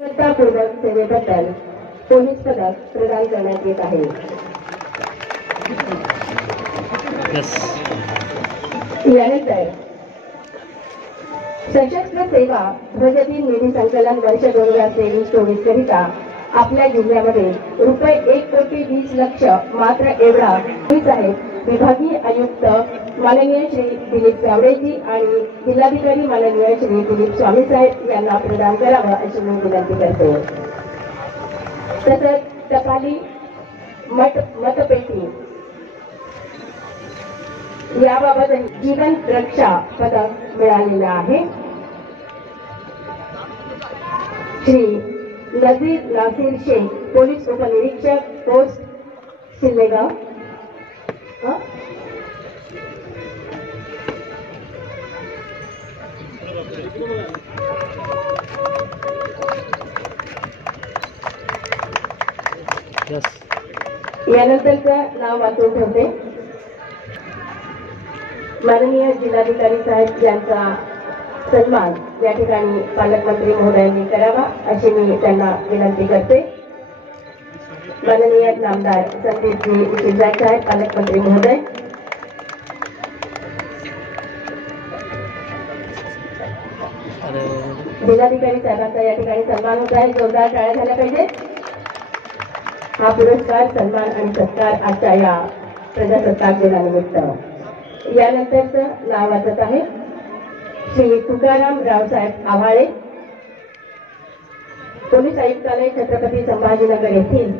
पूर्वक सेवेबद्दल पोलीस पदक प्रदान करण्यात येत आहे। यानंतर सशस्त्र सेवा ध्वजदिन निधी संकलन वर्ष 2023-24 करिता आपल्या जिल्ह्यामध्ये रुपये 1,20,00,000 मात्र एवढा आहे। विभागीय आयुक्त माननीय श्री दिलीप गावडेजी आणि जिल्हाधिकारी माननीय श्री दिलीप स्वामी साहेब यांना प्रदान करावा अशी मी विनंती करते। तसंच टपाली मतपेटी याबाबत जीवन रक्षा पदक मिळालेलं आहे। श्री नासिर शेख पोलीस उपनिरीक्षक पोस्ट शिल्लेगाव यानंतरचं नाव वाचून ठेवते। माननीय जिल्हाधिकारी साहेब यांचा सन्मान या ठिकाणी पालकमंत्री महोदयांनी करावा अशी मी त्यांना विनंती करते। माननीय नामदार संदीपजी शिरसाट साहेब पालकमंत्री महोदय, जिल्हाधिकारी साहेबांचा या ठिकाणी सन्मान होत आहे। जोरदार टाळ्या झाल्या पाहिजे। हा पुरस्कार सन्मान आणि सत्कार आजच्या या प्रजासत्ताक दिनानिमित्त। यानंतरचं नाव वाचत आहे श्री तुकाराम रावसाहेब आव्हाळे पोलीस आयुक्तालय छत्रपती संभाजीनगर येथील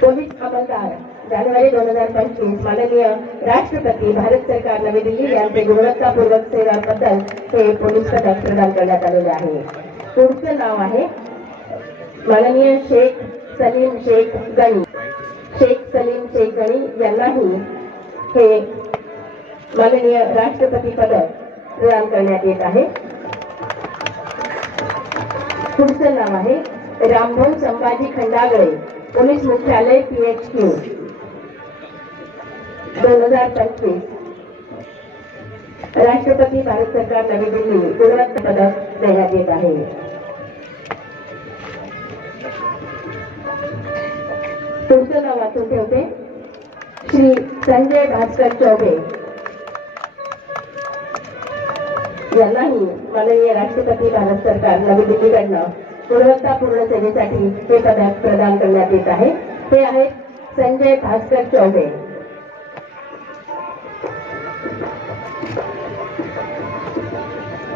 पोलीस अंमलदार जानेवारी 2025 माननीय राष्ट्रपती भारत सरकार नवी दिल्ली यांचे गुणवत्तापूर्वक सेवाबद्दल हे पोलीस पदक प्रदान करण्यात आलेले आहे। पुढचं नाव आहे माननीय शेख सलीम शेख गणी यांनाही हे माननीय राष्ट्रपती पदक प्रदान करण्यात येत आहे। पुढचं नाव आहे रामभाऊ संभाजी खंडागळे पोलीस मुख्यालय PHQ 2025 राष्ट्रपती भारत सरकार नवी दिल्ली गुणवत्ता पदक देण्यात येत आहे। पुढचं नाव वाचून ठेवते श्री संजय भास्कर चौबे यांनाही माननीय राष्ट्रपती भारत सरकार नवी दिल्लीकडनं गुणवत्तापूर्ण सेवेसाठी हे पदक प्रदान करण्यात येत आहे। ते आहेत संजय भास्कर चौबे।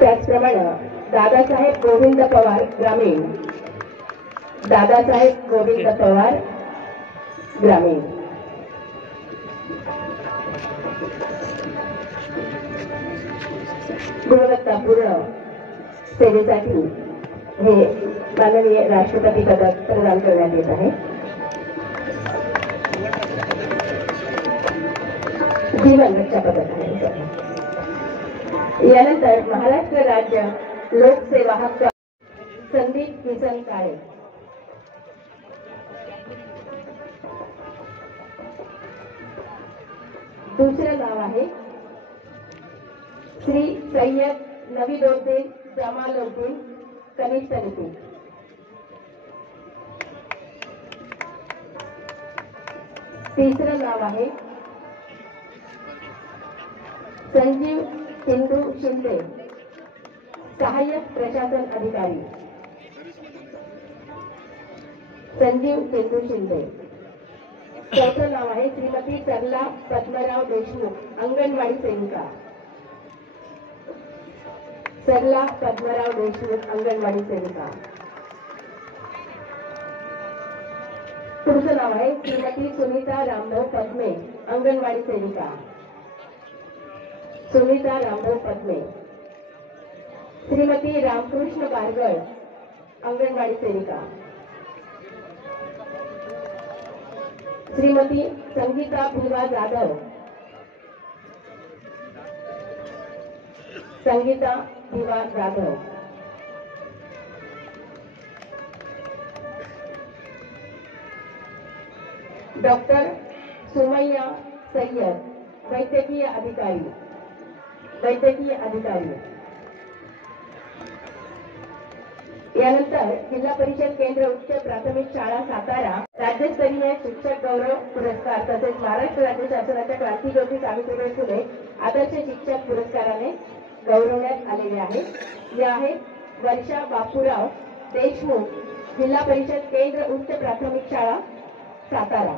त्याचप्रमाणे दादासाहेब गोविंद पवार ग्रामीण गुणवत्तापूर्ण सेवेसाठी हे माननीय राष्ट्रपती पदक प्रदान करण्यात येत आहे। जीवन रक्षा पदक आहे। यानंतर महाराष्ट्र राज्य लोकसेवा हक्क संदीप किसन काळे दुसरे नाव आहे श्री सय्यद नवीदुद्दीन जमालुद्दीन कनिष्ठ लिपिक। तिसरं नाव आहे संजीव सिंधू शिंदे सहाय्यक प्रशासन अधिकारी चौथं नाव आहे श्रीमती सरला पद्मराव देशमुख अंगणवाडी सेविका पुढचं नाव आहे श्रीमती सुनीता रामभाऊ पद्मे अंगणवाडी सेविका श्रीमती रामकृष्ण बारगळ अंगणवाडी सेविका श्रीमती संगीता भिवा जाधव डॉक्टर सुमैया सय्यद वैद्यकीय अधिकारी यानंतर जिल्हा परिषद केंद्र उच्च प्राथमिक शाळा सातारा राज्यस्तरीय शिक्षक गौरव पुरस्कार तसेच महाराष्ट्र राज्य शासनाच्या क्रांतिज्योती सावित्रीबाई फुले आदर्श शिक्षक पुरस्काराने गौरवण्यात आलेले आहे। या आहेत वर्षा बापूराव देशमुख, जिल्हा परिषद केंद्र उच्च प्राथमिक शाळा सातारा।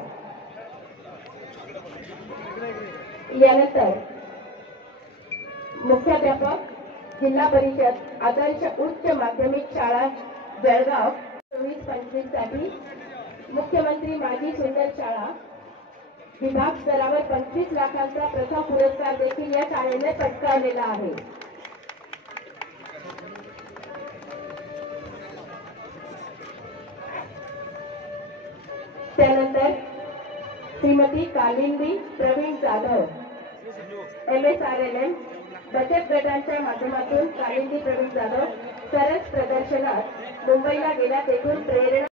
यानंतर मुख्याध्यापक जिल्हा परिषद आदर्श उच्च माध्यमिक शाळा जळगाव 24-25 साठी मुख्यमंत्री माझी सुंदर शाळा विभाग स्तरावर 25 लाखांचा प्रथम पुरस्कार देखील या शाळेने पटकावलेला आहे। त्यानंतर श्रीमती कालिंदी प्रवीण जाधव MSRLM बचत गटांच्या माध्यमातून कालिंदी प्रवीण जाधव सरस प्रदर्शनात मुंबईला गेला, तेथून प्रेरणा